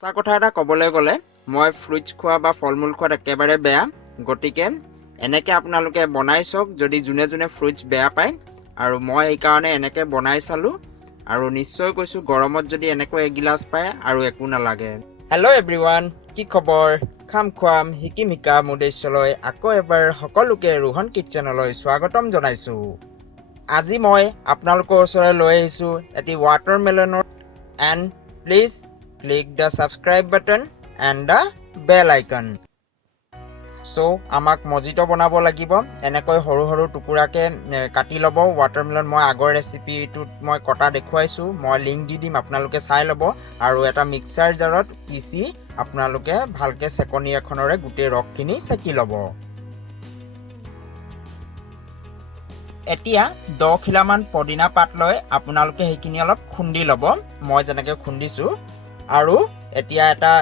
সঁচা কথা এটা ক'বলৈ গ'লে মই ফ্ৰুইটছ খোৱা বা ফল-মূল খোৱাত একেবাৰে বেয়া। গতিকে এনেকৈ আপোনালোকে বনাই চাওক যদি যোনে যোনে ফ্ৰুইটছ বেয়া পায়। আৰু মই এইকাৰণে এনেকৈ বনাই চালোঁ আৰু নিশ্চয় কৈছোঁ গৰমত যদি এনেকৈ এগিলাচ পায় আৰু একো নালাগে। হেল্ল' এভৰিৱান, কি খবৰ? খাম খুৱাম শিকিম শিকাম উদ্দেশ্যলৈ আকৌ এবাৰ সকলোকে ৰোহন কিটচেনলৈ স্বাগতম জনাইছোঁ। আজি মই আপোনালোকৰ ওচৰলৈ লৈ আহিছোঁ এটি ৱাটাৰমেলনৰ and please click the subscribe button and the bell icon. So আমাক মজিটো বনাব লাগিব। এনেকৈ সৰু সৰু টুকুৰাকে কাটি ল'ব ৱাটাৰমেলন। মই আগৰ ৰেচিপিটোত মই কটা দেখুৱাইছোঁ, মই লিংক দি দিম, আপোনালোকে চাই ল'ব। আৰু এটা মিক্সাৰ জাৰত পিচি আপোনালোকে ভালকৈ চেকনি এখনেৰে গোটেই ৰসখিনি চেকি ল'ব। এতিয়া 10 খিলামান পদিনা পাত লৈ আপোনালোকে সেইখিনি অলপ খুন্দি ল'ব, মই যেনেকৈ খুন্দিছোঁ। আৰু এতিয়া এটা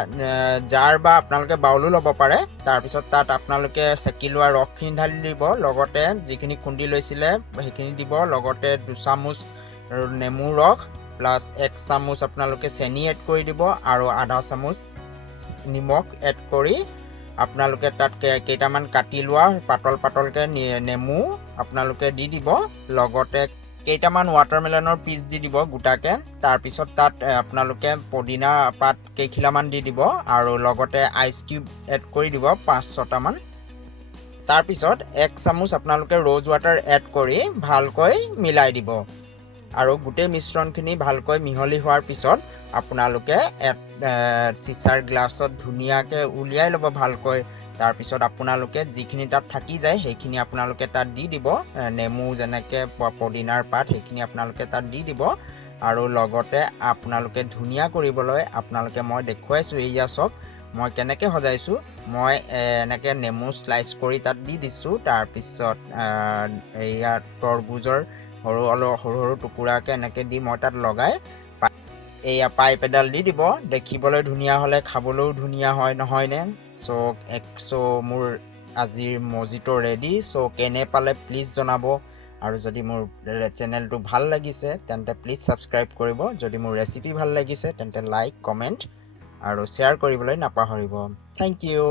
জাৰ বা আপোনালোকে বাউলো ল'ব পাৰে। তাৰপিছত তাত আপোনালোকে চেকি লোৱা ৰসখিনি ঢালি দিব, লগতে যিখিনি খুন্দি লৈছিলে সেইখিনি দিব, লগতে 2 চামুচ নেমুৰ ৰস প্লাছ 1 চামুচ আপোনালোকে চেনি এড কৰি দিব আৰু আধা চামুচ নিমখ এড কৰি আপোনালোকে তাত কেইটামান কাটি লোৱা পাতল পাতলকৈ নেমু আপোনালোকে দি দিব, লগতে কেইটামান ৱাটাৰমেলনৰ পিচ দি দিব গোটাকে। তাৰপিছত তাত আপোনালোকে পদিনা পাত কেইখিলামান দি দিব আৰু লগতে আইচ কিউব এড কৰি দিব 5-6টামান। তাৰপিছত 1 চামুচ আপোনালোকে ৰ'জ ৱাটাৰ এড কৰি ভালকৈ মিলাই দিব। আৰু গোটেই মিশ্ৰণখিনি ভালকৈ মিহলি হোৱাৰ পিছত আপোনালোকে চিচাৰ গ্লাছত ধুনীয়াকৈ উলিয়াই ল'ব ভালকৈ। তাৰপিছত আপোনালোকে যিখিনি তাত থাকি যায় সেইখিনি আপোনালোকে তাত দি দিব, নেমু যেনেকৈ পদিনাৰ পাত সেইখিনি আপোনালোকে তাত দি দিব। আৰু লগতে আপোনালোকে ধুনীয়া কৰিবলৈ আপোনালোকে মই দেখুৱাইছোঁ, এয়া চাওক মই কেনেকৈ সজাইছোঁ। মই এনেকৈ নেমু স্লাইচ কৰি তাত দি দিছোঁ। তাৰপিছত এয়া তৰবুজৰ সৰু সৰু টুকুৰাকৈ এনেকৈ দি মই তাত লগাই এয়া পাইপ এডাল দি দিব। দেখিবলৈ ধুনীয়া হ'লে খাবলৈও ধুনীয়া হয়, নহয়নে? চ' মোৰ আজিৰ মজিটো ৰেডি। চ' কেনে পালে প্লিজ জনাব। আৰু যদি মোৰ চেনেলটো ভাল লাগিছে তেন্তে প্লিজ ছাবস্ক্ৰাইব কৰিব। যদি মোৰ ৰেচিপি ভাল লাগিছে তেন্তে লাইক, কমেণ্ট আৰু শ্বেয়াৰ কৰিবলৈ নাপাহৰিব। Thank U.